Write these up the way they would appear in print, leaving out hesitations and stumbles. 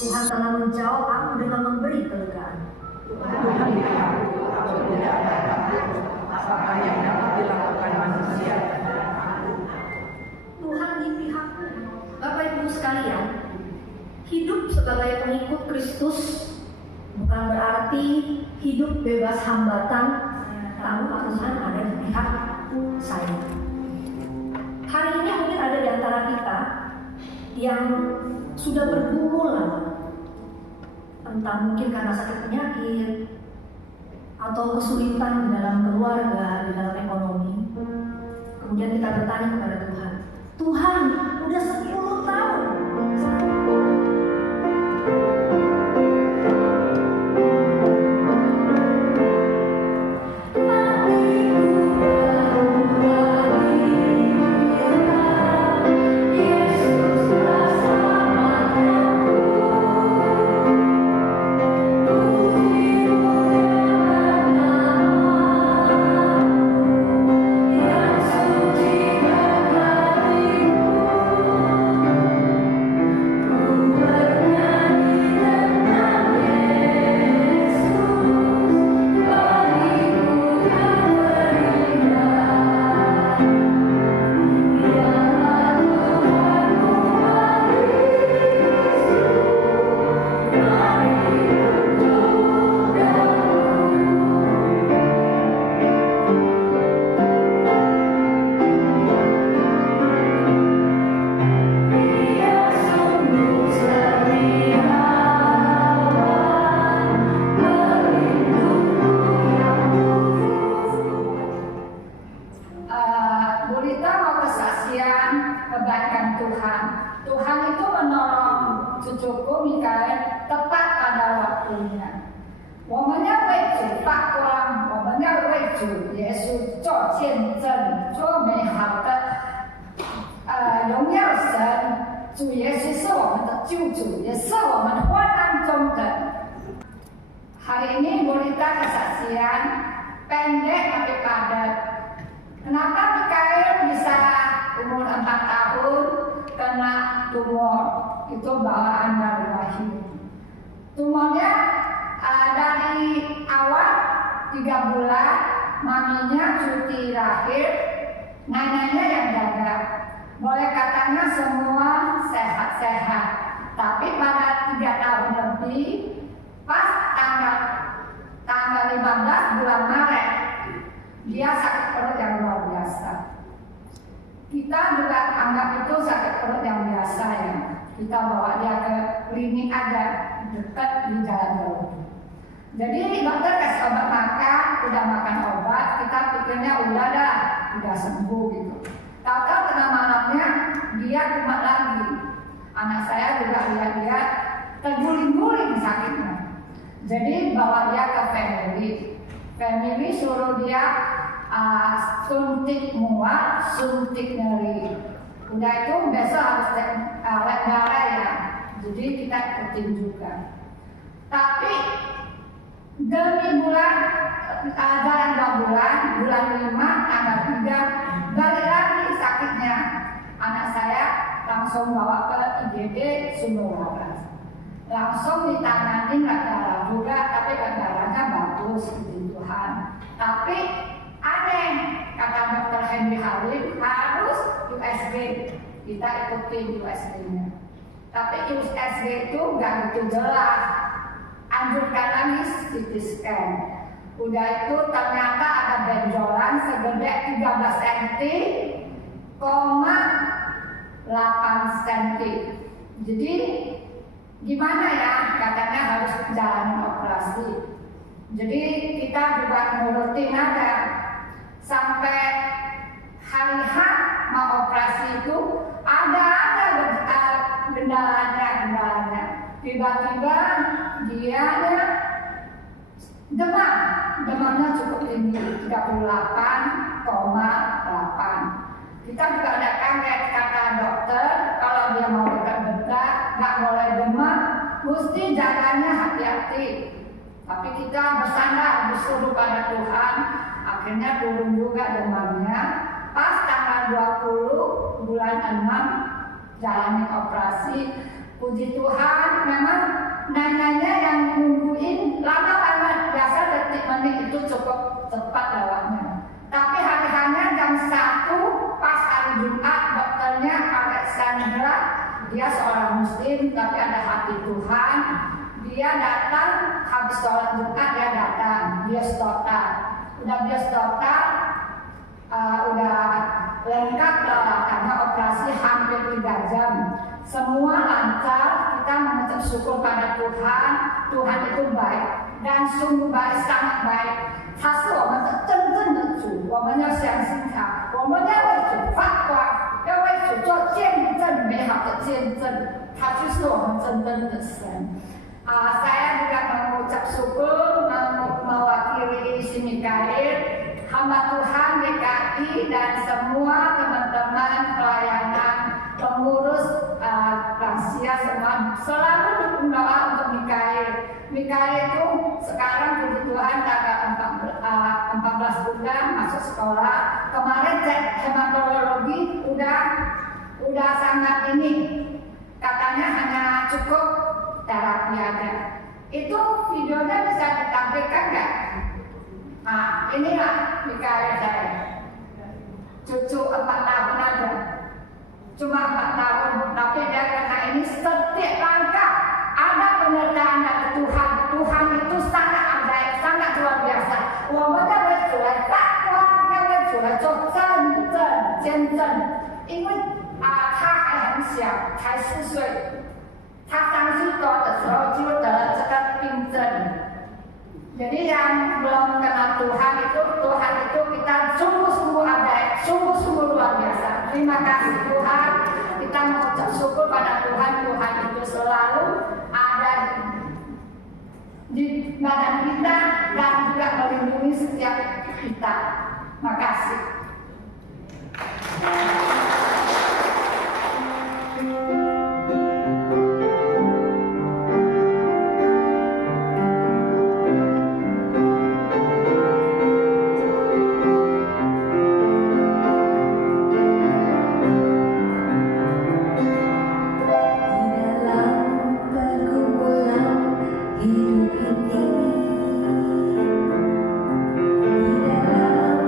Tuhan telah menjawab aku dengan memberi kelegaan. Tuhan tidak aku tidak dapat apa yang dapat dilakukan manusia. Tuhan di pihakku. Bapak Ibu sekalian, hidup sebagai pengikut Kristus bukan berarti hidup bebas hambatan, tahu Tuhan ada di pihak saya. Hari ini mungkin ada di antara kita yang sudah bergumul entah mungkin karena sakit penyakit atau kesulitan di dalam keluarga, di dalam ekonomi. Kemudian kita bertanya kepada Tuhan, Tuhan, udah 10 tahun Hari ini berita kesaksian pendek tapi padat. Kenapa Mikael bisa umur 4 tahun kena tumor? Itu bawaan dari lahir. Tumornya dari awal 3 bulan, maminya cuti lahir, neneknya yang jaga. Boleh katanya semua sehat-sehat. Tapi pada 3 tahun lebih, pas tanggal 15 bulan Maret, dia sakit perut yang luar biasa. Kita juga anggap itu sakit perut yang biasa ya. Kita bawa dia ke klinik aja, dekat di Jalan Jauh. Jadi dokter kasih obat makan, udah makan obat, kita pikirnya udah sembuh gitu. Tahu-tahu tengah malamnya dia kumat lagi. Anak saya juga lihat-lihat terguling-guling sakitnya. Jadi bawa dia ke family suruh dia suntik mual, suntik nyeri. Udah itu besok harus lab darah ya. Jadi kita ikutin juga. Tapi demi bulan jalan 2 bulan, bulan 5 tanggal 3 balik lagi sakitnya. Anak saya langsung bawa ke IGD Sumber Waras. Langsung ditangani darah juga, tapi darahnya bagus, puji Tuhan. Tapi aneh, kata dokter Henry Halim harus USG. Kita ikutin USG-nya. Tapi USG itu nggak begitu jelas. Anjurkan lagi CT scan. Udah itu ternyata ada benjolan segede 13 cm, 8 cm. Jadi gimana ya, katanya harus jalanin operasi. Jadi kita juga nurutin aja. Sampai hari H mau operasi itu ada gendalanya. Tiba-tiba dia demamnya cukup tinggi, 38,8. Kita juga ada kaget, kata dokter kalau dia mau dekat-dekat nggak boleh demam, mesti jaganya hati-hati. Tapi kita bersandar berseru pada Tuhan, akhirnya turun juga demamnya. Pas tanggal 20 bulan 6 jalani operasi. Puji Tuhan, memang neneknya yang nungguin lama banget, biasa detik menit itu cukup cepat lewatnya. Tapi hari-harinya jam 1 pas hari Jumat, dokternya Alexandra, dia seorang muslim tapi ada hati Tuhan. Dia datang habis sholat Jumat, dia datang biostota. Udah biostota, udah lengkap lah karena operasi hampir 3 jam. Semua lancar, kita mengucap syukur pada Tuhan. Tuhan itu baik dan sungguh baik, sangat baik. 他是我们的真正的主，我们要相信他，我们要为主发光，要为主做见证，美好的见证。他就是我们真正的神。Saya juga mengucap syukur mewakili si Mikael, hamba Tuhan DKI dan semua teman-teman pelayanan, pengurus lansia semua selalu dukung doa untuk Mikael. Mikael itu sekarang puji Tuhan tanggal 14 bulan masuk sekolah. Kemarin cek hematologi udah sangat ini, katanya hanya cukup terapi aja. Itu videonya bisa ditampilkan nggak? Nah, inilah Mikael saya. Cucu 4 tahun aja. Cuma 4 tahun, tapi dia kena ini setiap langkah ada penyertaan dari Tuhan. Tuhan itu sangat ajaib, sangat luar biasa. 我们要为主来发光，要为主来做见证，因为他还很小，才4岁。他3岁多的时候就得了这个病症。Jadi yang belum kenal Tuhan itu kita sungguh-sungguh ajaib, sungguh-sungguh luar biasa. Terima kasih Tuhan. Kita mengucap syukur pada Tuhan. Tuhan itu selalu ada di badan kita dan juga melindungi setiap kita. Makasih. Hidup ini di dalam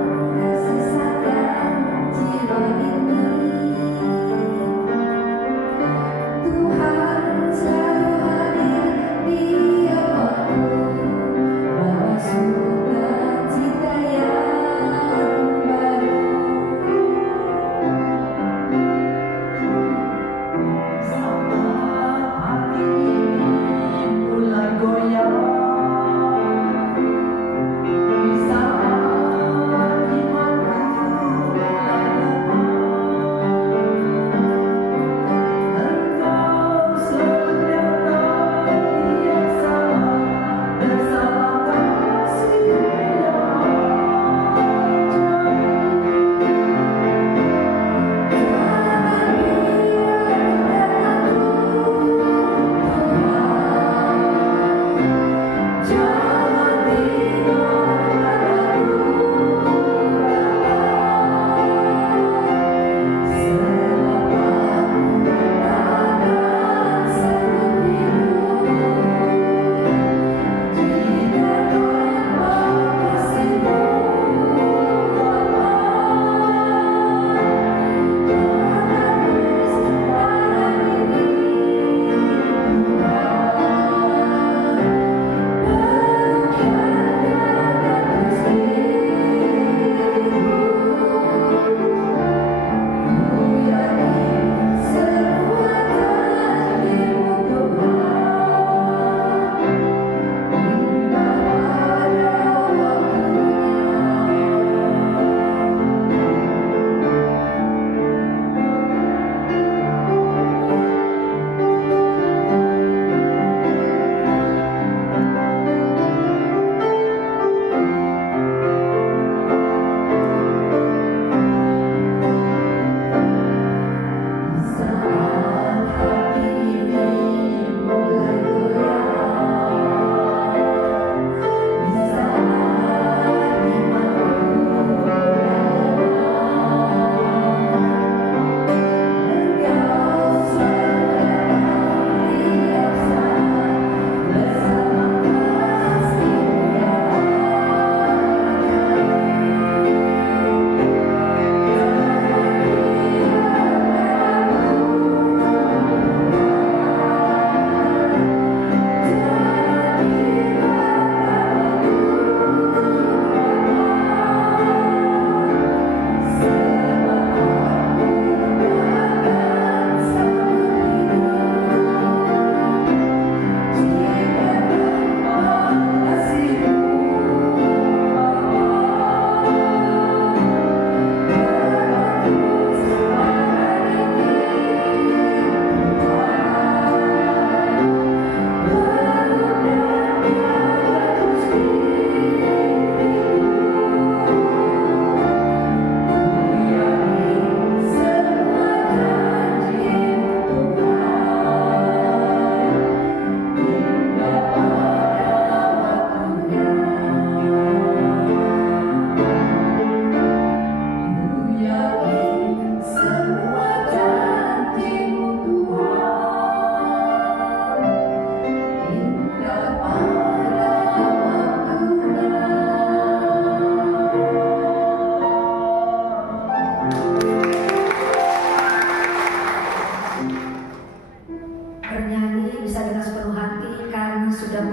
bernyanyi bisa dengan sepenuh hati karena sudah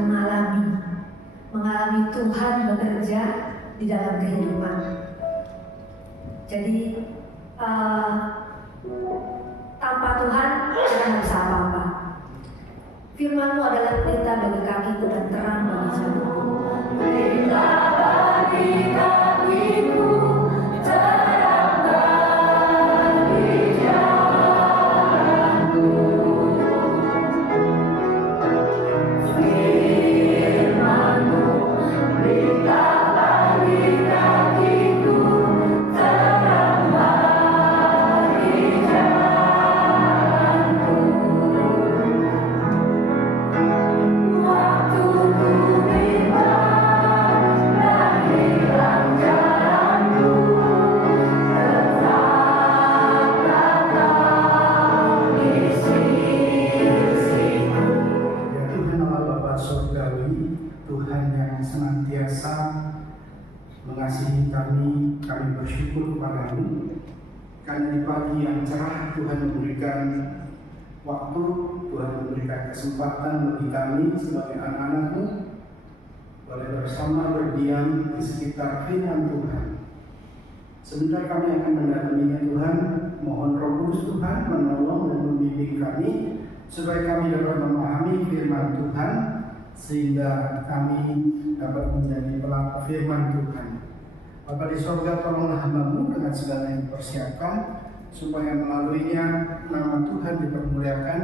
mengalami Tuhan bekerja di dalam kehidupan. Jadi tanpa Tuhan kita nggak bisa apa-apa. Firman-Mu adalah pelita bagi kakiku dan terang bagi jalurku. Pelita bagi kakiku, terang bagi jalanku. Firman-Mu pelita bagi kakiku, terang bagi jalanku. Waktu ku bimbang dan hilang jalanku, tetaplah Kau di sisiku. Ya Tuhan Allah Bapa Surgawi, Tuhan yang senantiasa mengasihi kami bersyukur kepada-Mu karena di pagi yang cerah Tuhan memberikan waktu, Tuhan memberikan kesempatan bagi kami sebagai anak-anak-Mu boleh bersama berdiam di sekitar firman Tuhan. Sebentar kami akan mendatanginya Tuhan, mohon Roh Kudus Tuhan menolong dan membimbing kami supaya kami dapat memahami firman Tuhan sehingga kami dapat menjadi pelaku firman Tuhan. Bapa di sorga, tolonglah hamba-Mu dengan segala yang dipersiapkan supaya melaluinya nama Tuhan dipermuliakan.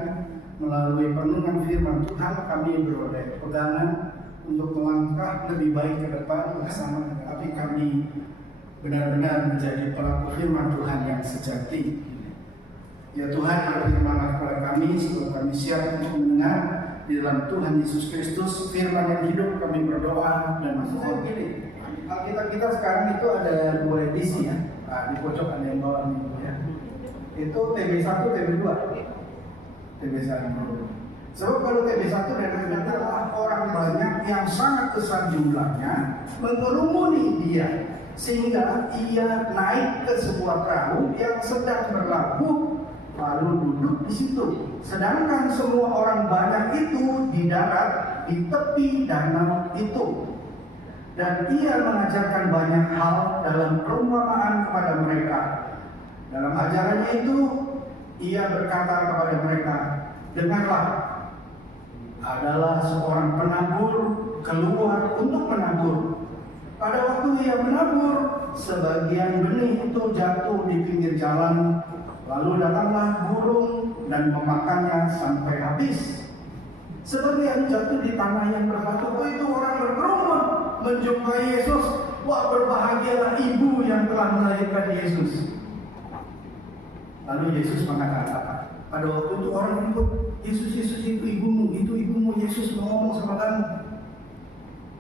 Melalui perenungan firman Tuhan kami beroleh pegangan untuk melangkah lebih baik ke depan bersama dengan api kami benar-benar menjadi pelaku firman Tuhan yang sejati. Ya Tuhan, berfirmanlah kepada kami sebelum kami siap untuk mendengar di dalam Tuhan Yesus Kristus firman yang hidup. Kami berdoa dan mohon. Gini, Alkitab kita sekarang itu ada 2 edisi ya. Di pojok ada yang bawah nih ya. Itu TB1, TB2. TB1. Sebab kalau TB1 dan TB2 adalah orang banyak yang sangat besar jumlahnya mengerumuni dia sehingga ia naik ke sebuah perahu yang sedang berlabuh lalu duduk di situ. Sedangkan semua orang banyak itu di darat di tepi danau itu. Dan ia mengajarkan banyak hal dalam perumpamaan kepada mereka. Dalam ajarannya itu, ia berkata kepada mereka, dengarlah, adalah seorang penabur keluar untuk menabur. Pada waktu ia menabur, sebagian benih itu jatuh di pinggir jalan, lalu datanglah burung dan memakannya sampai habis. Sebagian jatuh di tanah yang berbatu, itu orang berkerumun menjumpai Yesus. Wah, berbahagialah ibu yang telah melahirkan Yesus. Lalu Yesus mengatakan apa? Pada waktu itu orang menyebut, Yesus itu ibumu, Yesus mau ngomong sama kamu.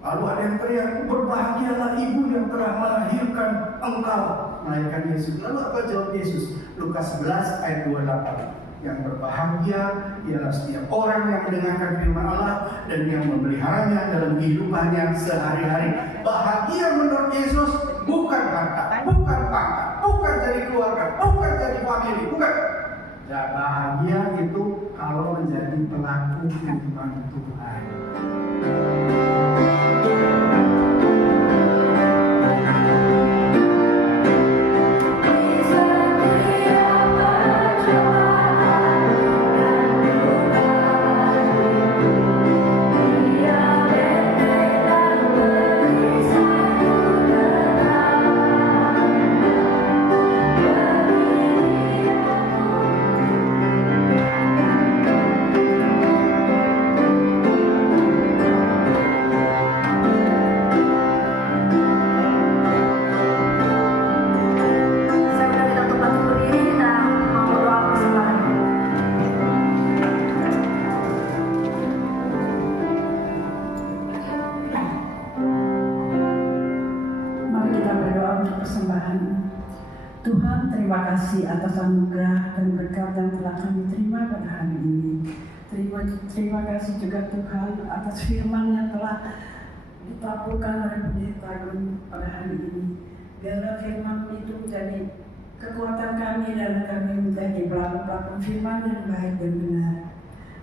Lalu ada yang teriak, berbahagialah ibu yang telah melahirkan engkau, melahirkan Yesus. Lalu apa jawab Yesus? Lukas 11 ayat 28. Yang berbahagia ialah setiap orang yang mendengarkan firman Allah dan yang memeliharanya dalam kehidupannya sehari-hari. Bahagia menurut Yesus bukan harta, bukan pangkat, bukan jadi keluarga, bukan jadi famili, bukan. Dan bahagia itu kalau menjadi pelaku firman Tuhan. Tuhan, terima kasih atas anugerah dan berkat yang telah kami terima pada hari ini. Terima kasih juga Tuhan atas firman yang telah ditaburkan oleh Pendeta Agung pada hari ini. Biarlah firman itu menjadi kekuatan kami dan kami menjadi pelaku-pelaku firman yang baik dan benar.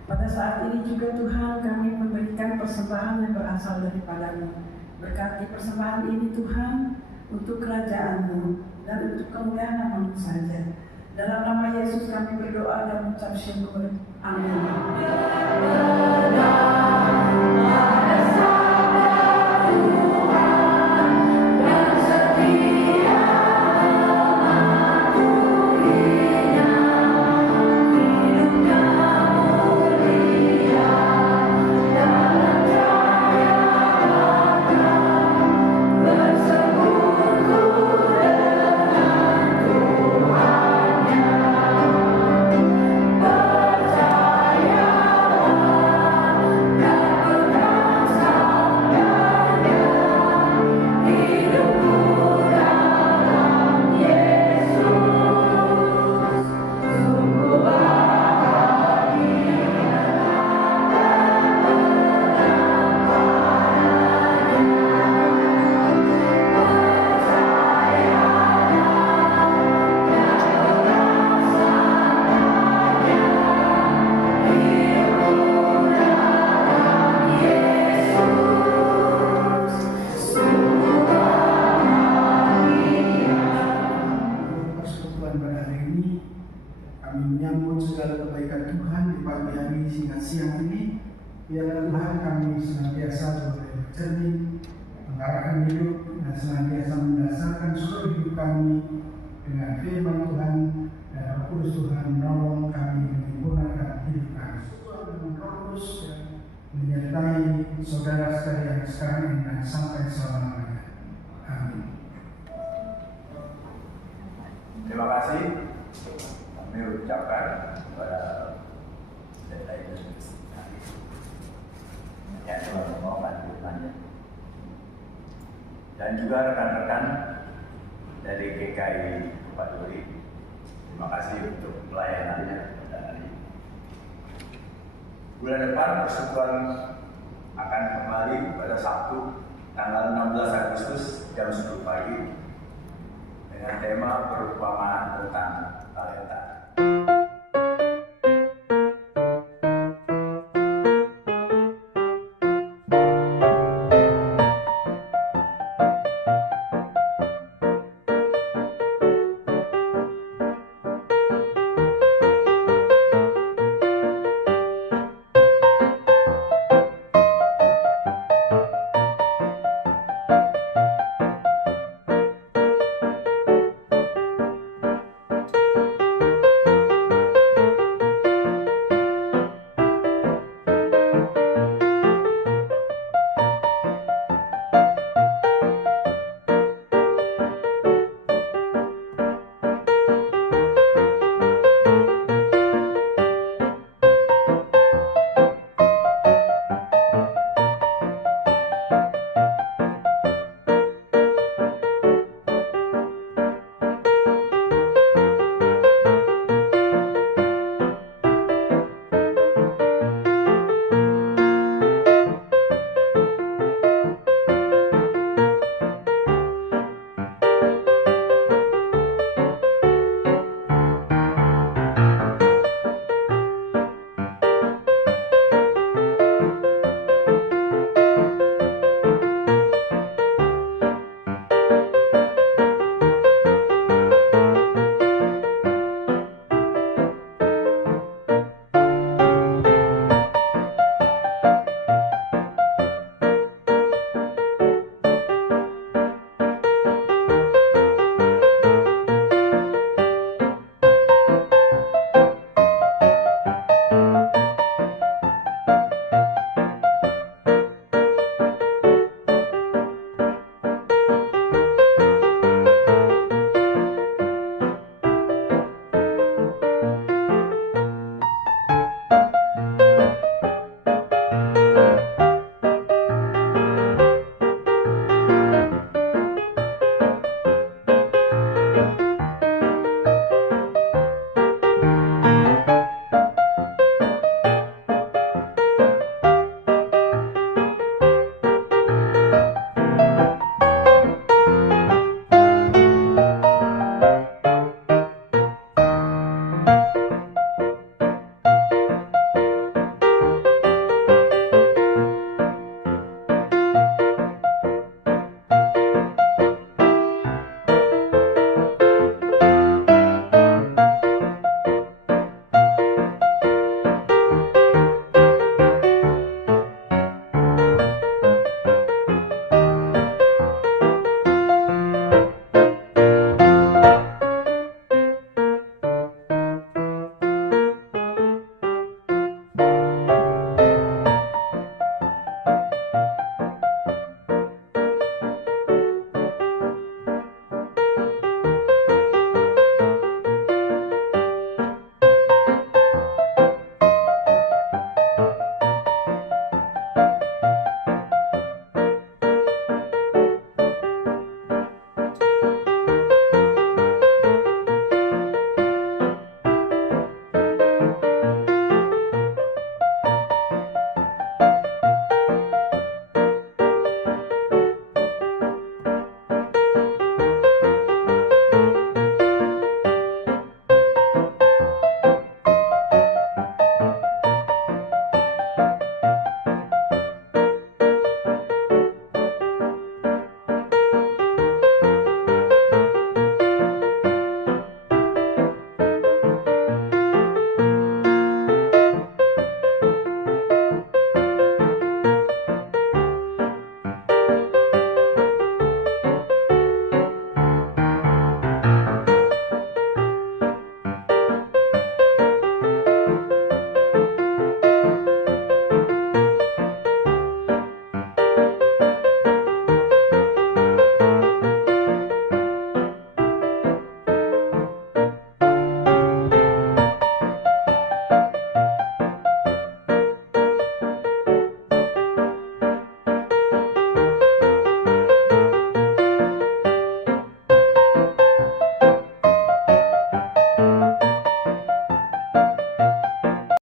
Pada Pada saat ini juga Tuhan kami memberikan persembahan yang berasal daripada-Mu. Berkati persembahan ini Tuhan untuk kerajaan-Mu dan untuk kemuliaan nama-Mu saja. Dalam nama Yesus kami berdoa dan mengucap syukur. Amin. Biarlah Tuhan kami senantiasa boleh bercermin, mengarahkan hidup dan senantiasa mendasarkan seluruh hidup kami dengan firman Tuhan dan Roh Kudus Tuhan menolong kami menyempurnakan hidup kami. Tuhan dengan Roh Kudus menyertai saudara sekalian sekarang ini dan sampai selama-lamanya. Amin. Terima kasih kami ucapkan kepada pendeta itu yang telah membawakan firman-Nya, dan juga rekan-rekan dari GKI Pak Duri. Terima kasih untuk pelayanannya pada hari ini. Bulan depan persekutuan akan kembali pada Sabtu tanggal 16 Agustus jam 10 pagi dengan tema perumpamaan tentang talenta.